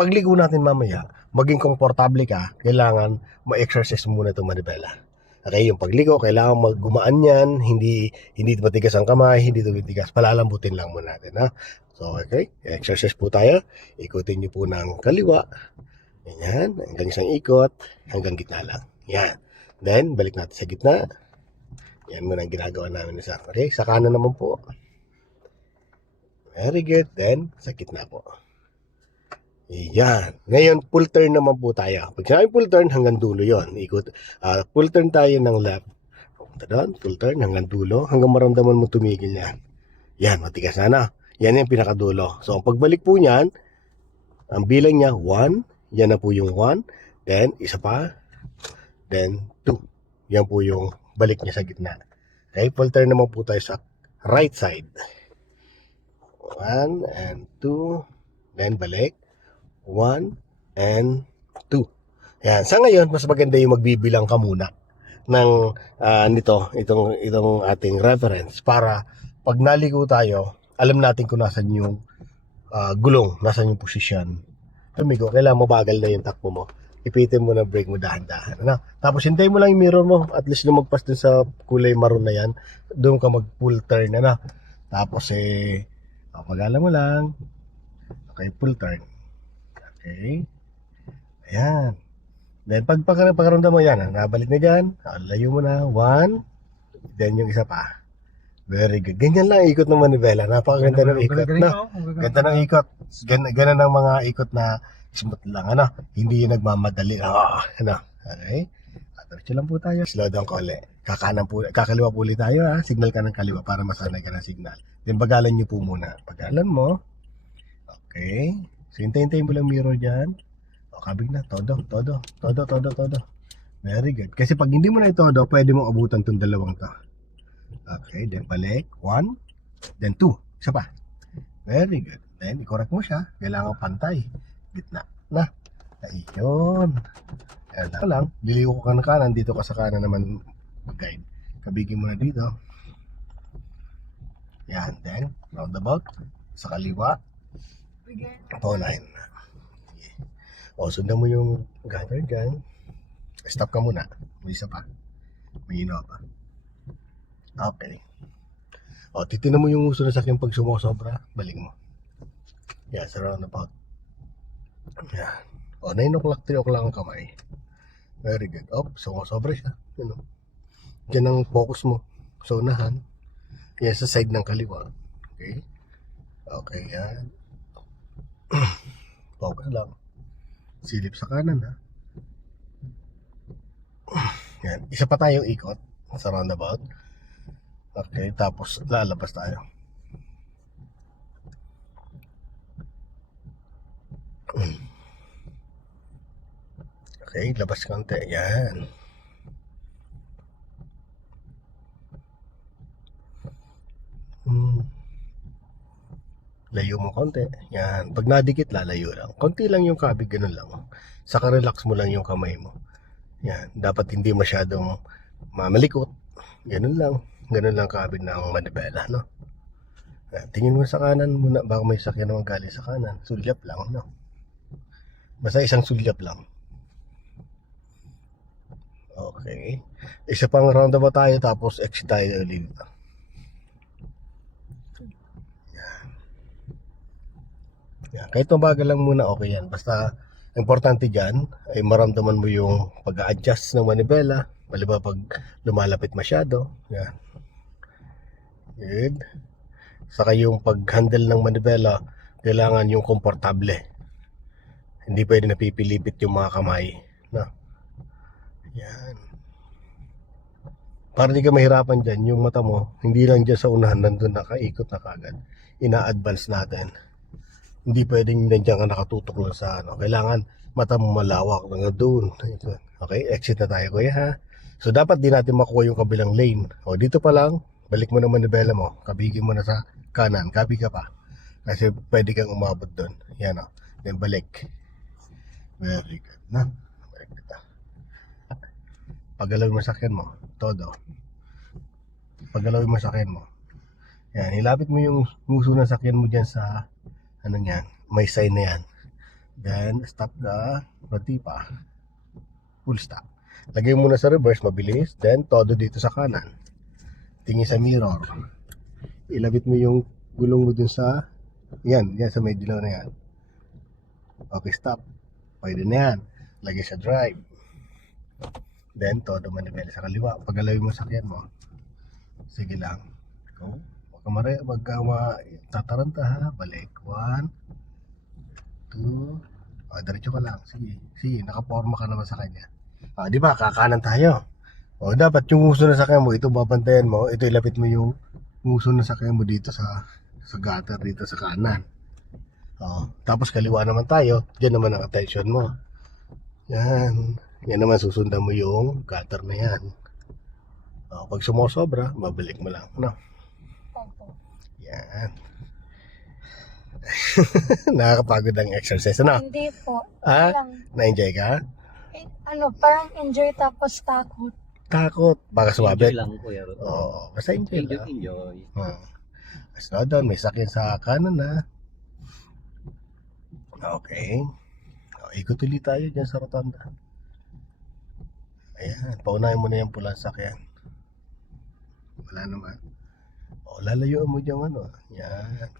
pagligo natin mamaya, maging komportable ka, kailangan ma-exercise muna itong manibela. Okay, yung pagligo, kailangan maggumaan yan, hindi matigas ang kamay, hindi tumitigas, palalambutin lang muna natin, ha? So, okay, exercise po tayo. Ikutin niyo po ng kaliwa. Yan, hanggang isang ikot, hanggang gitna lang. Yan. Then, balik natin sa gitna. Yan muna ang ginagawa namin ni Sir. Okay, sa kanan naman po. Very good. Then, sa gitna po. Yan. Ngayon, full turn naman po tayo. Pag sinabi full turn, hanggang dulo yon. Ikot. Full turn tayo ng left. Punta doon, full turn hanggang dulo. Hanggang maramdaman mo tumigil yan. Yan, matigas na. Yan yung pinakadulo. So, ang pagbalik po niyan, ang bilang niya, 1. Yan na po yung 1. Then, isa pa. Then, 2. Yan po yung balik niya sa gitna. Okay, full turn naman po tayo sa right side. 1 and 2. Then, balik. 1 and 2. Yan. Sa ngayon, mas maganda yung magbibilang ka muna ng itong ating reference para pag naligo tayo, alam natin kung nasan yung gulong, nasan yung posisyon. Tumigo, kailangan mabagal na yung takbo mo. Ipitin mo na brake mo dahan-dahan. Ano? Tapos hintayin mo lang yung mirror mo. At least lumagpas din sa kulay maroon na yan. Doon ka mag full turn. Ano? Tapos pag-alam mo lang. Okay, full turn. Okay. Ayan. Then pag pagkaramdam mo yan, nabalik na dyan. Layo mo na. 1. Then yung isa pa. Very good. Ganyan lang ikot ng manibela. Napakaganda ng ikot. No? Ganda ng ikot. Ganda ng mga ikot na smooth lang. Ano? Hindi yung nagmamadali. Ano? Okay. Diretso lang po tayo. Slow down ko ulit. Kakaliwa po ulit tayo, ha. Signal ka ng kaliwa para masanay ka ng signal. Then bagalan nyo po muna. Bagalan mo. Okay. So hintayin mo lang mirror dyan. Kabig na. Todo. Very good. Kasi pag hindi mo na ito, pwede mong abutan itong dalawang to. Okay, then balik. 1, then 2. Isa pa. Very good. Then, i-correct mo siya. Kailangan pantay. Gitna. Na. Ayun. Kaya lang, liligo ko ka ng kanan. Dito ka sa kanan naman mag-guide. Kabigin mo na dito. Yan. Then, roundabout. Sa kaliwa. Paunahin na. O, sundan mo yung gutter dyan. Stop ka muna. May isa pa. May ino pa. Okay. O, titinan mo yung uso na sa akin pag sumusobra, balik mo. Yan, sa roundabout. Yan. O, 9 o'clock, 3 o'clock ang kamay. Very good. O, sumusobra siya. Yan o. Diyan ang focus mo. Sa unahan. Yan, sa side ng kaliwa. Okay. Okay, yan. Focus lang. Silip sa kanan, ha. Yan. Isa pa tayong ikot sa roundabout. Okay, tapos lalabas tayo. Okay, labas konti. Yan. Layo mo konti. Yan. Pag nadikit, lalayo lang. Konti lang yung kabig, ganun lang. Saka relax mo lang yung kamay mo. Yan. Dapat hindi masyadong mamalikot. Ganun lang. Ganun lang kabig ng manibela, no? Tingin mo sa kanan muna. Baka may sakyan naman galing sa kanan. Sulyap lang, no? Basta isang sulyap lang. Okay. Isa pang roundabout tayo, tapos exit tayo ulit. Yan. Kahit mabagal lang muna, okay yan. Basta, importante dyan ay maramdaman mo yung pag-a-adjust ng manibela. Maliba pag lumalapit masyado. Yan. Good. Saka yung pag-handle ng manibela, kailangan yung komportable. Hindi pwede napipilipit yung mga kamay. No? Yan. Para hindi ka mahirapan dyan, yung mata mo, hindi lang dyan sa unahan, nandun nakaikot na kagad. Ina-advance natin. Hindi pwedeng nandiyan ka nakatutok lang sa ano. Kailangan mata mo malawak lang doon. Okay, exit na tayo, kuya, ha. So dapat di natin makuha yung kabilang lane. O dito pa lang, balik mo naman manibela mo. Kabigin mo na sa kanan. Kabig ka pa. Kasi pwede kang umabot doon. Yan o. Then balik. Very good. Na. Balik kita. Pagalaw mo sakyan mo. Todo. Pagalaw mo sakyan mo. Yan. Ilapit mo yung nguso ng sakyan mo dyan sa ano yan. May sign na yan. Then, stop ka. Pati pa. Full stop. Lagay mo na sa reverse, mabilis. Then, todo dito sa kanan. Tingin sa mirror. Ilabit mo yung gulong mo dun sa... Yan sa may dilaw na yan. Okay, stop. Pwede na yan. Lagay sa drive. Then, todo manibela sa kaliwa. Pagalawin mo sakyan mo. Sige lang. Go. Huwag ka tataranta ha. Balik. 1, 2. Diretso ka lang. Sige, nakaporma ka naman sa kanya. Di ba, kakanan tayo. Dapat yung uso na sakyan mo, ito babantayan mo. Ito ilapit mo yung uso na sakyan mo dito sa gutter dito sa kanan. Tapos kaliwa naman tayo. Diyan naman ang attention mo. Yan. Yan naman susundan mo yung gutter na yan. Pag sumosobra, mabalik mo lang. No? Opo. Yan. Nakakapagod ang exercise, ano? Hindi po. Ah? Lang. Na-enjoy ka? Parang enjoy tapos takot. Takot. Baka sumabit. Enjoy lang, Kuya Rod. Oo. Basta enjoy lang. Enjoy. Slow down. May sakyan sa kanan na. Okay. Ikot ulit tayo dyan sa rotonda. Ayan. Paunahin mo na yung pulang sakyan. Wala naman. Lalayuan mo dyan ano. Yan.